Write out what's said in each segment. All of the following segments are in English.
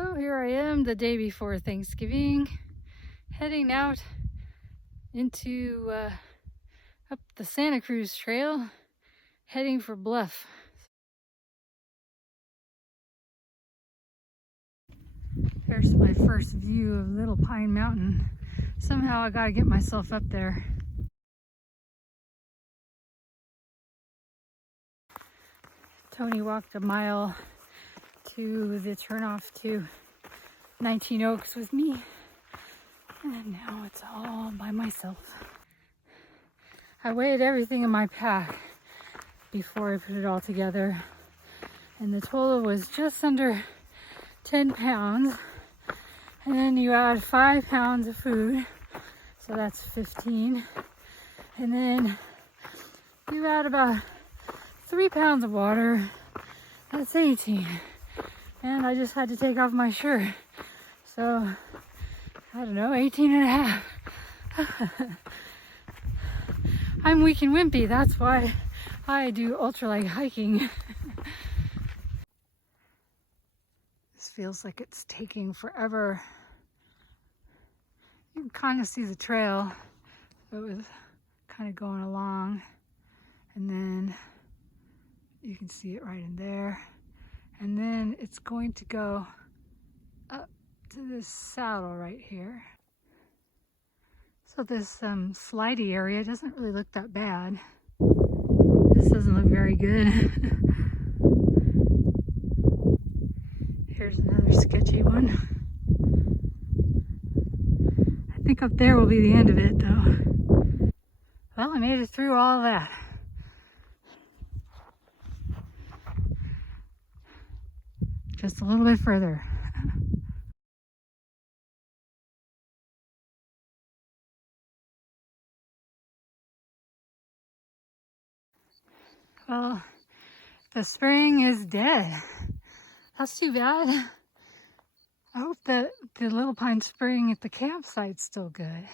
So here I am the day before Thanksgiving, heading out into up the Santa Cruz Trail, heading for Bluff. There's my first view of Little Pine Mountain. Somehow I gotta get myself up there. Tony walked a mile to the turnoff to 19 Oaks with me, and now it's all by myself. I weighed everything in my pack before I put it all together, and the total was just under 10 pounds, and then you add 5 pounds of food, so that's 15, and then you add about 3 pounds of water, that's 18. And I just had to take off my shirt. So, I don't know, 18 and a half. I'm weak and wimpy, that's why I do ultralight hiking. This feels like it's taking forever. You can kind of see the trail. It was kind of going along. And then you can see it right in there. And then it's going to go up to this saddle right here. So this slidey area doesn't really look that bad. This doesn't look very good. Here's another sketchy one. I think up there will be the end of it though. Well, I made it through all of that. Just a little bit further. Well, the spring is dead. That's too bad. I hope that the Little Pine Spring at the campsite's still good.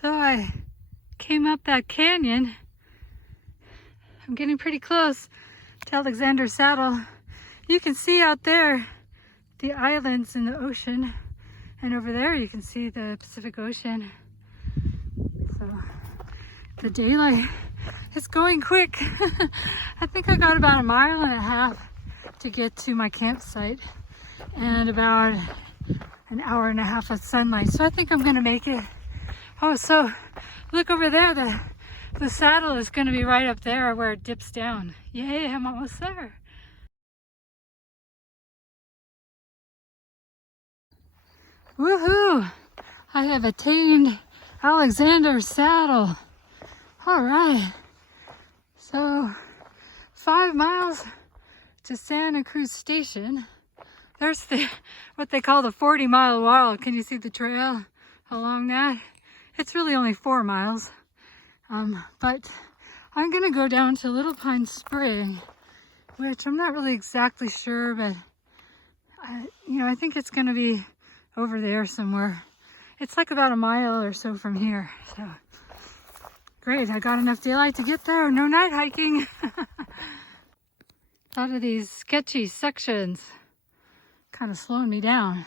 So I came up that canyon. I'm getting pretty close to Alexander Saddle. You can see out there the islands in the ocean, and over there you can see the Pacific Ocean. So the daylight is going quick. I think I got about 1.5 miles to get to my campsite and about 1.5 hours of sunlight. So I think I'm gonna make it. Oh, so look over there, the saddle is going to be right up there where it dips down. Yay, I'm almost there. Woohoo! I have attained Alexander Saddle. All right. So 5 miles to Santa Cruz Station. There's what they call the 40-mile wall. Can you see the trail along that? It's really only 4 miles, but I'm gonna go down to Little Pine Spring, which I'm not really exactly sure, but I think it's gonna be over there somewhere. It's like about 1 mile or so from here, so great. I got enough daylight to get there. No night hiking. A lot of these sketchy sections kind of slowing me down.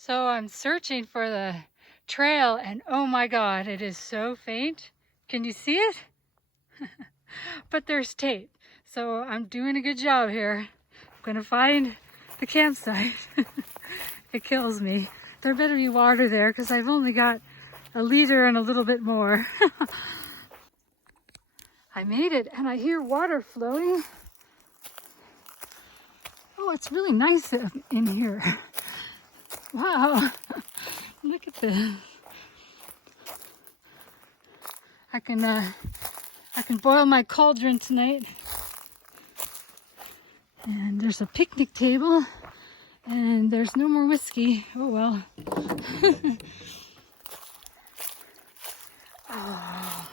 So I'm searching for the trail, and oh my God, it is so faint. Can you see it? But there's tape. So I'm doing a good job here. I'm gonna find the campsite. It kills me. There better be water there because I've only got 1 liter and a little bit more. I made it, and I hear water flowing. Oh, it's really nice in here. Wow, look at this. I can boil my cauldron tonight. And there's a picnic table, and there's no more whiskey. Oh well. Oh.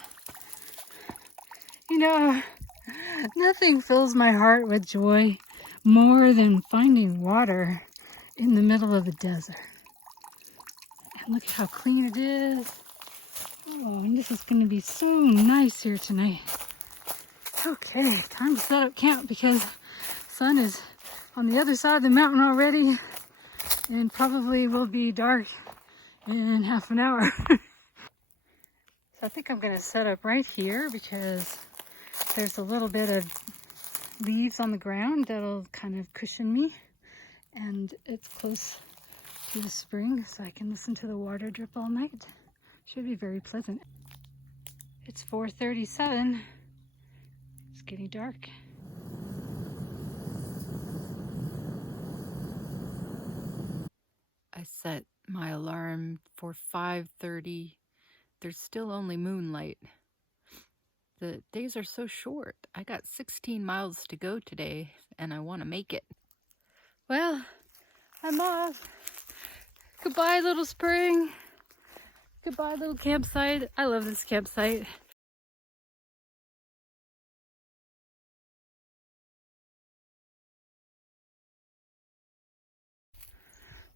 You know, nothing fills my heart with joy more than finding water in the middle of the desert. And look at how clean it is. Oh, and this is going to be so nice here tonight. Okay, time to set up camp because the sun is on the other side of the mountain already and probably will be dark in half an hour. So I think I'm going to set up right here because there's a little bit of leaves on the ground that'll kind of cushion me, and it's close to the spring so I can listen to the water drip all night. Should be very pleasant. It's 4:37. It's getting dark. I set my alarm for 5:30. There's still only moonlight. The days are so short. I got 16 miles to go today, and I want to make it. Well, I'm off. Goodbye, little spring. Goodbye, little campsite. I love this campsite.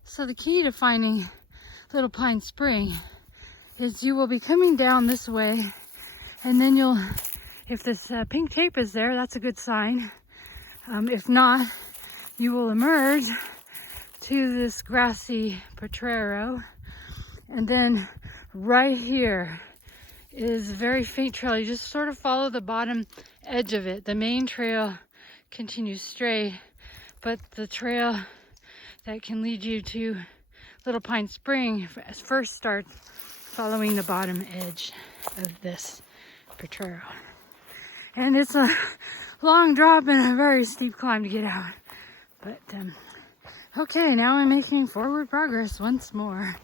So the key to finding Little Pine Spring is you will be coming down this way, and then you'll, if this pink tape is there, that's a good sign. If not, you will emerge to this grassy potrero, and then right here is a very faint trail. You just sort of follow the bottom edge of it. The main trail continues straight, but the trail that can lead you to Little Pine Spring first starts following the bottom edge of this potrero. And it's a long drop and a very steep climb to get out. But okay, now I'm making forward progress once more.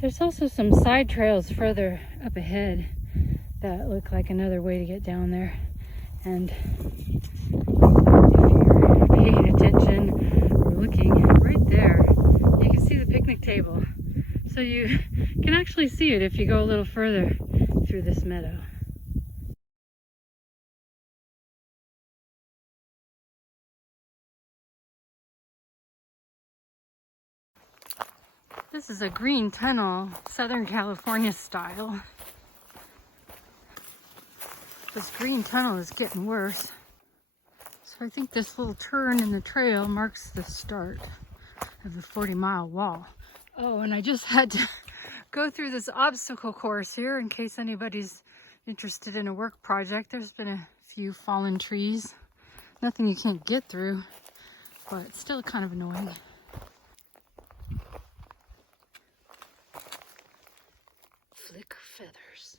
There's also some side trails further up ahead that look like another way to get down there. And if you're paying attention or looking right there, you can see the picnic table. So you can actually see it if you go a little further through this meadow. This is a green tunnel, Southern California style. This green tunnel is getting worse. So I think this little turn in the trail marks the start of the 40-mile wall. Oh, and I just had to go through this obstacle course here in case anybody's interested in a work project. There's been a few fallen trees. Nothing you can't get through, but still kind of annoying. Flicker feathers.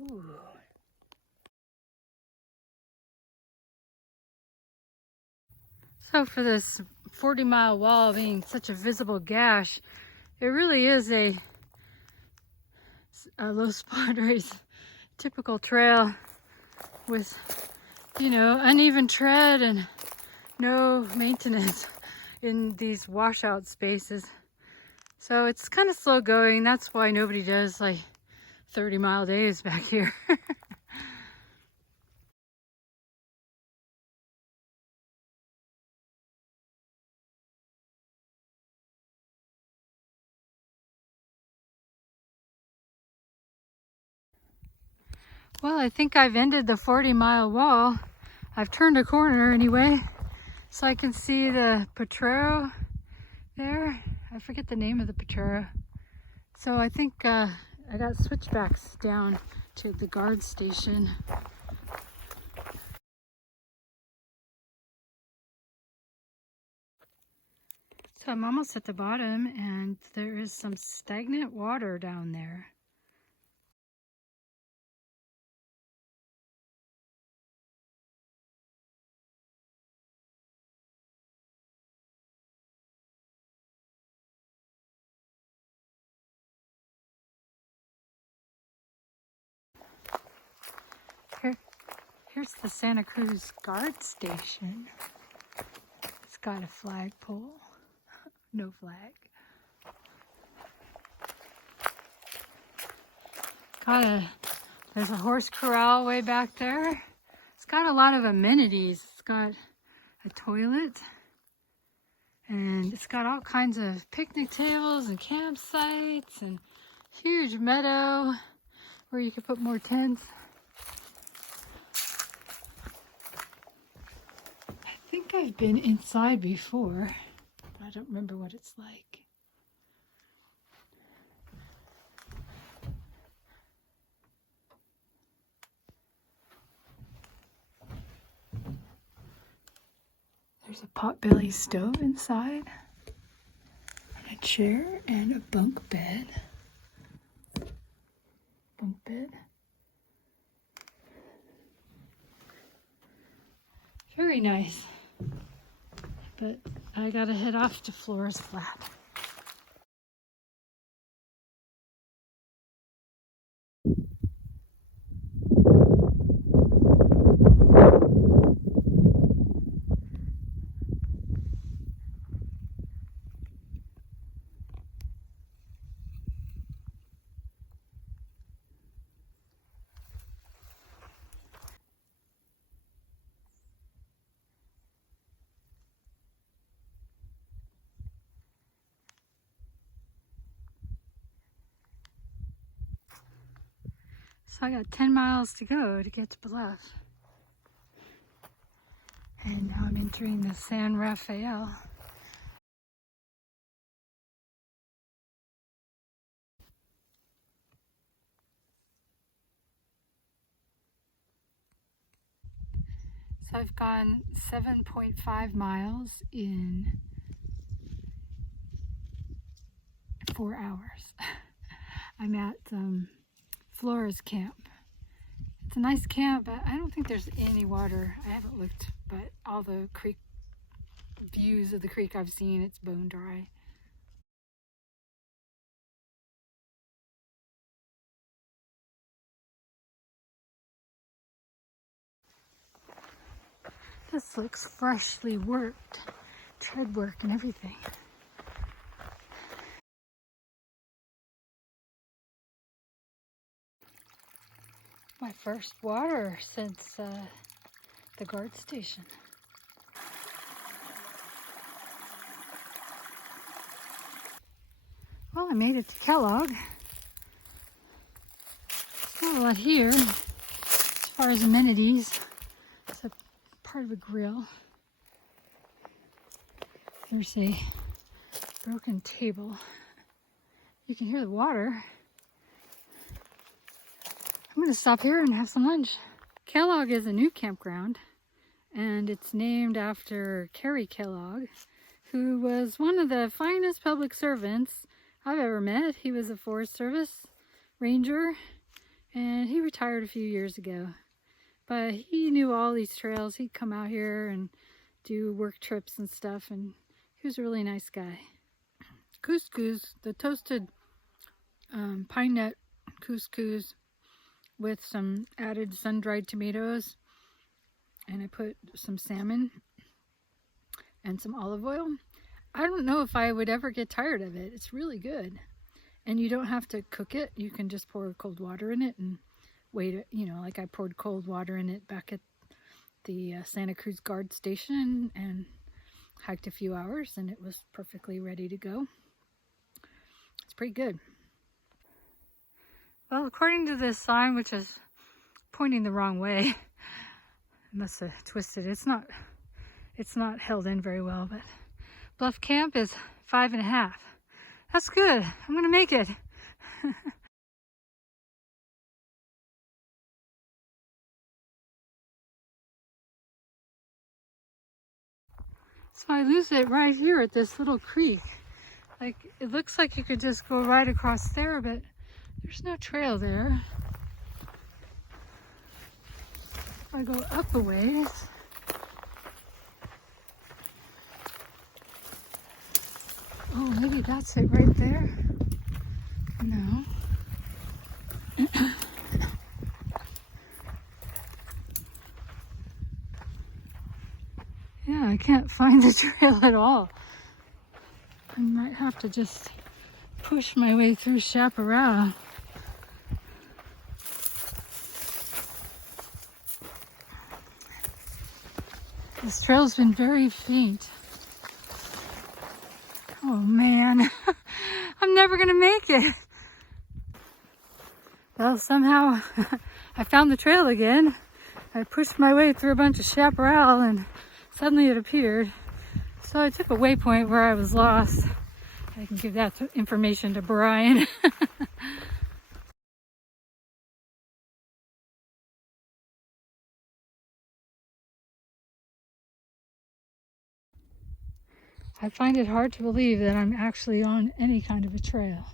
Ooh. So for this 40-mile wall being such a visible gash, it really is a low spot race typical trail with, you know, uneven tread and no maintenance in these washout spaces. So it's kind of slow going. That's why nobody does like 30-mile days back here. Well, I think I've ended the 40-mile wall. I've turned a corner anyway, so I can see the potrero there. I forget the name of the potrero. So I think I got switchbacks down to the guard station. So I'm almost at the bottom, and there is some stagnant water down there. Here's the Santa Cruz guard station. It's got a flagpole. No flag. There's a horse corral way back there. It's got a lot of amenities. It's got a toilet, and it's got all kinds of picnic tables and campsites and huge meadow where you could put more tents. I think I've been inside before, but I don't remember what it's like. There's a potbelly stove inside, and a chair, and a bunk bed. Bunk bed. Very nice. But I gotta head off to Flores Flat. So I got 10 miles to go to get to Bluff. And now I'm entering the San Rafael. So I've gone 7.5 miles in 4 hours. I'm at Flores Camp. It's a nice camp, but I don't think there's any water. I haven't looked, but all the creek views of the creek I've seen, it's bone dry. This looks freshly worked. Tread work and everything. My first water since the guard station. Well, I made it to Kellogg. There's not a lot here as far as amenities. It's a part of a grill. There's a broken table. You can hear the water. I'm going to stop here and have some lunch. Kellogg is a new campground, and it's named after Kerry Kellogg, who was one of the finest public servants I've ever met. He was a Forest Service ranger, and he retired a few years ago. But he knew all these trails. He'd come out here and do work trips and stuff, and he was a really nice guy. Couscous, the toasted pine nut couscous, with some added sun-dried tomatoes, and I put some salmon and some olive oil. I don't know if I would ever get tired of it. It's really good. And you don't have to cook it. You can just pour cold water in it and wait, you know, like I poured cold water in it back at the Santa Cruz Guard Station and hiked a few hours, and it was perfectly ready to go. It's pretty good. Well, according to this sign, which is pointing the wrong way, I must have twisted it. It's not held in very well, but Bluff Camp is 5.5. That's good. I'm gonna make it. So I lose it right here at this little creek. Like, it looks like you could just go right across there, but there's no trail there. If I go up a ways, oh, maybe that's it right there. No. Yeah, can't find the trail at all. I might have to just push my way through chaparral. This trail's been very faint. Oh man, I'm never gonna make it. Well, somehow I found the trail again. I pushed my way through a bunch of chaparral and suddenly it appeared. So I took a waypoint where I was lost. I can give that information to Brian. I find it hard to believe that I'm actually on any kind of a trail.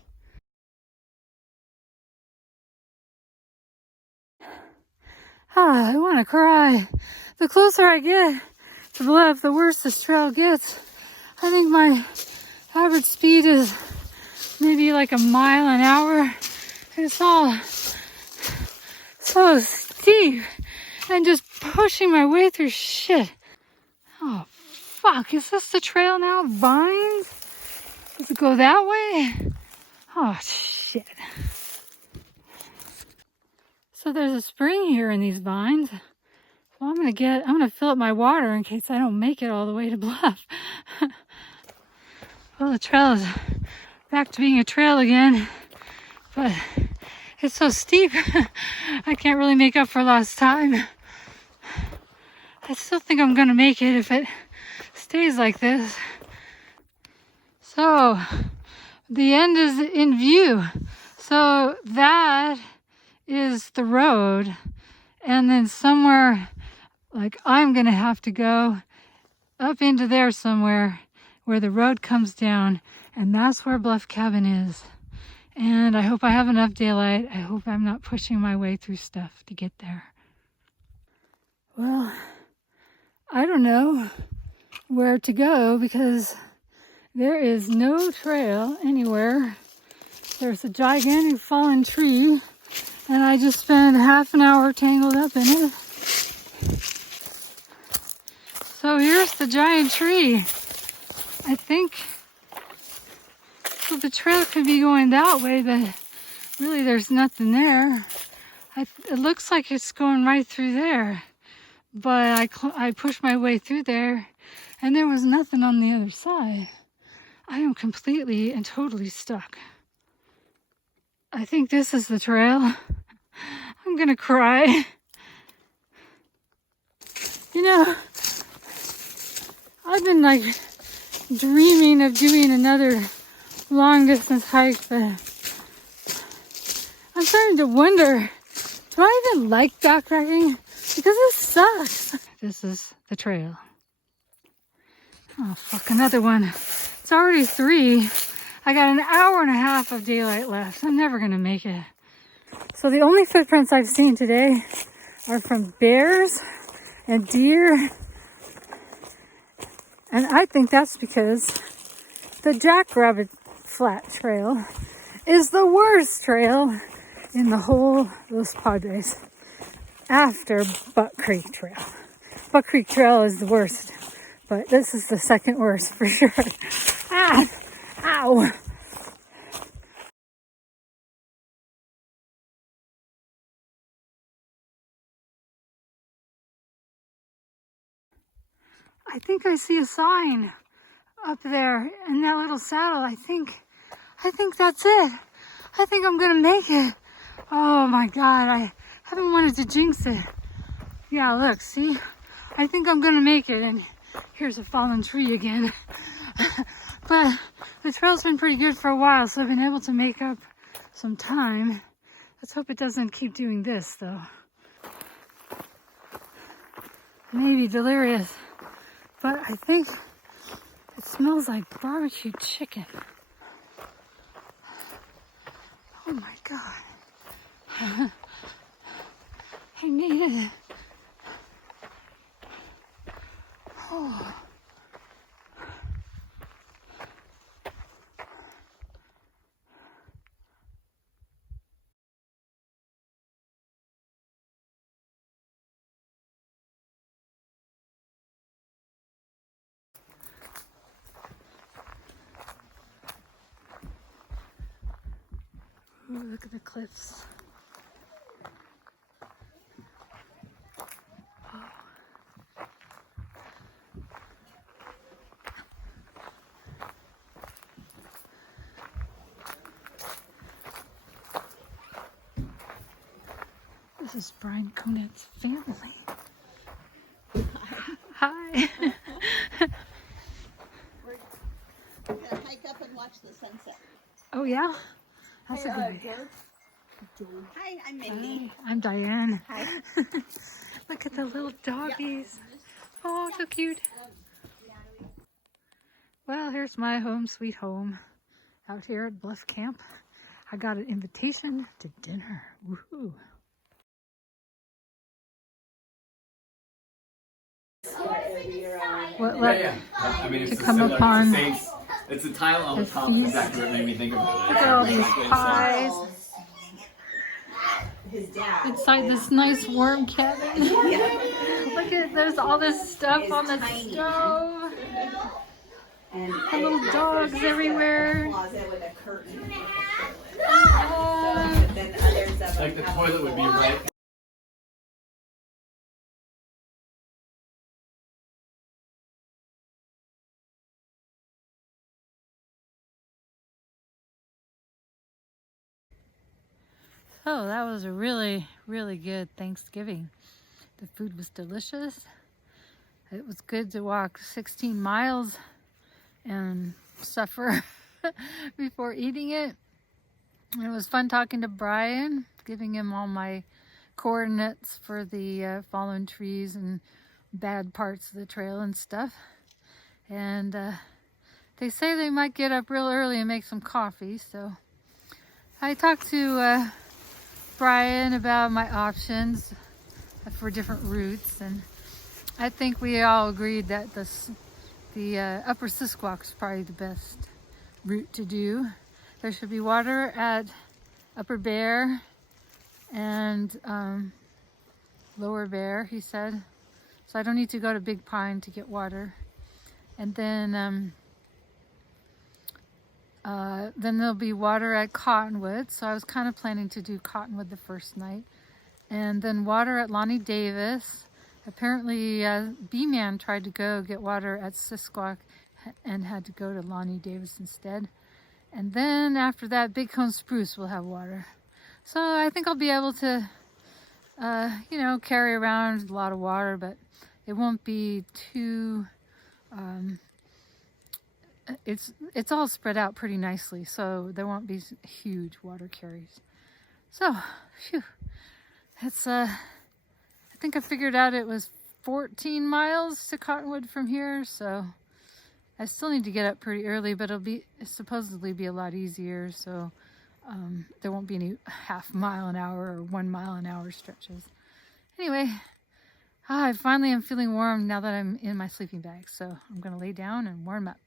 I want to cry. The closer I get to Bluff, the worse this trail gets. I think my average speed is maybe like a mile an hour. It's all so steep and just pushing my way through shit. Oh, fuck. Is this the trail now? Vines? Does it go that way? Oh, shit. So there's a spring here in these vines. So I'm gonna fill up my water in case I don't make it all the way to Bluff. Well, the trail is back to being a trail again, but it's so steep, I can't really make up for lost time. I still think I'm gonna make it if it stays like this. So, the end is in view. So that is the road, and then somewhere, like I'm gonna have to go up into there somewhere where the road comes down, and that's where Bluff Cabin is. And I hope I have enough daylight. I hope I'm not pushing my way through stuff to get there. Well, I don't know where to go because there is no trail anywhere. There's a gigantic fallen tree, and I just spent half an hour tangled up in it. So here's the giant tree. I think so the trail could be going that way, but really there's nothing there. It looks like it's going right through there, but I pushed my way through there and there was nothing on the other side. I am completely and totally stuck. I think this is the trail. I'm gonna cry. You know, I've been like dreaming of doing another long distance hike, but I'm starting to wonder, do I even like backpacking? Because it sucks. This is the trail. Oh fuck, another one. It's already 3. I got an hour and a half of daylight left. I'm never gonna make it. So the only footprints I've seen today are from bears and deer. And I think that's because the Jackrabbit Flat Trail is the worst trail in the whole Los Padres after Buck Creek Trail. Buck Creek Trail is the worst, but this is the second worst for sure. Ah! Ow! I think I see a sign up there in that little saddle. I think that's it. I think I'm gonna make it. Oh my God, I haven't wanted to jinx it. Yeah, look, see? I think I'm gonna make it, and here's a fallen tree again. But the trail's been pretty good for a while, so I've been able to make up some time. Let's hope it doesn't keep doing this, though. Maybe delirious, but I think it smells like barbecued chicken. Oh my God. I made it. Oh. Ooh, look at the cliffs. This is Brian Conant's family. Hi. We're gonna hike up and watch the sunset. Oh yeah? That's a good idea. Hi, I'm Mindy. Hi, I'm Diane. Hi. Look at the little doggies. Oh, so cute. Well, here's my home sweet home out here at Bluff Camp. I got an invitation to dinner. Woohoo. What Yeah. I mean, it's to a come similar, upon it's a tile on the the top. feast. Exactly what made me think of it. Look at all these pies inside this nice warm cabin. Look at, there's all this stuff on the stove. And little dogs everywhere. Like the toilet would be right. Oh, that was a really, really good Thanksgiving. The food was delicious. It was good to walk 16 miles and suffer before eating it. It was fun talking to Brian, giving him all my coordinates for the fallen trees and bad parts of the trail and stuff. And they say they might get up real early and make some coffee, so I talked to Brian about my options for different routes, and I think we all agreed that the Upper Sisquoc is probably the best route to do. There should be water at Upper Bear and Lower Bear, he said. So I don't need to go to Big Pine to get water. And then there'll be water at Cottonwood. So I was kind of planning to do Cottonwood the first night. And then water at Lonnie Davis. Apparently B-Man tried to go get water at Sisquoc and had to go to Lonnie Davis instead. And then after that, Big Cone Spruce will have water. So I think I'll be able to, you know, carry around a lot of water, but it won't be too, it's all spread out pretty nicely, so there won't be huge water carries. So, phew, it's, I think I figured out it was 14 miles to Cottonwood from here, so I still need to get up pretty early, but it'll supposedly be a lot easier, so there won't be any half mile an hour or 1 mile an hour stretches. Anyway, I finally am feeling warm now that I'm in my sleeping bag, so I'm gonna lay down and warm up.